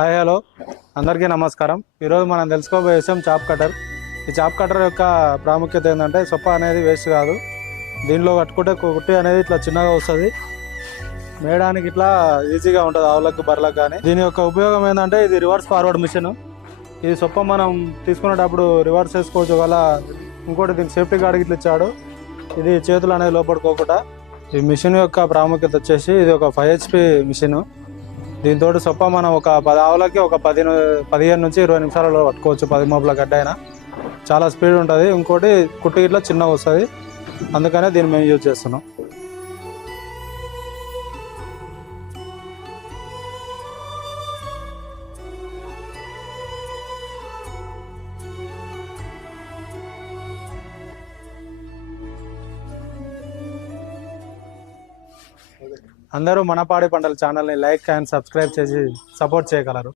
Hi hello అందరికీ నమస్కారం. ఈరోజు మనం తెలుసుకోబోయే విషయం చాప్ కటర్. ఈ చాప్ కటర్ యొక్క ప్రాముఖ్యత ఏంటంటే సొప్ప అనేది వేస్ట్ కాదు. దీనిలో కట్టుకుంటే కుట్టి అనేది ఇట్లా చిన్నగా వస్తుంది, మేయడానికి ఇట్లా ఈజీగా ఉంటుంది ఆవులకు బర్రెలకు. కానీ దీని యొక్క ఉపయోగం ఏంటంటే ఇది రివర్స్ ఫార్వర్డ్ మిషన్. ఈ సొప్ప మనం తీసుకునేటప్పుడు రివర్స్ చేసుకోవచ్చు. వల్ల ఇంకోటి దీనికి సేఫ్టీ గార్డ్ ఇట్లా ఇచ్చాడు, ఇది చేతులు అనేది లోపడుకోకుండా. ఈ మిషన్ యొక్క ప్రాముఖ్యత వచ్చేసి ఇది ఒక 5 HP మిషన్. దీంతో సొప్ప మనం ఒక 10 ఆవులకి ఒక 15 నుంచి 20 నిమిషాలలో పట్టుకోవచ్చు. 10 మోపుల గడ్డ అయినా చాలా స్పీడ్ ఉంటుంది. ఇంకోటి కుట్టు ఇట్లా చిన్నగా వస్తుంది, అందుకనే దీన్ని మేము యూజ్ చేస్తున్నాం. అందరూ మనపాడి పంటల ఛానల్ని లైక్ అండ్ సబ్స్క్రైబ్ చేసి సపోర్ట్ చేయగలరు.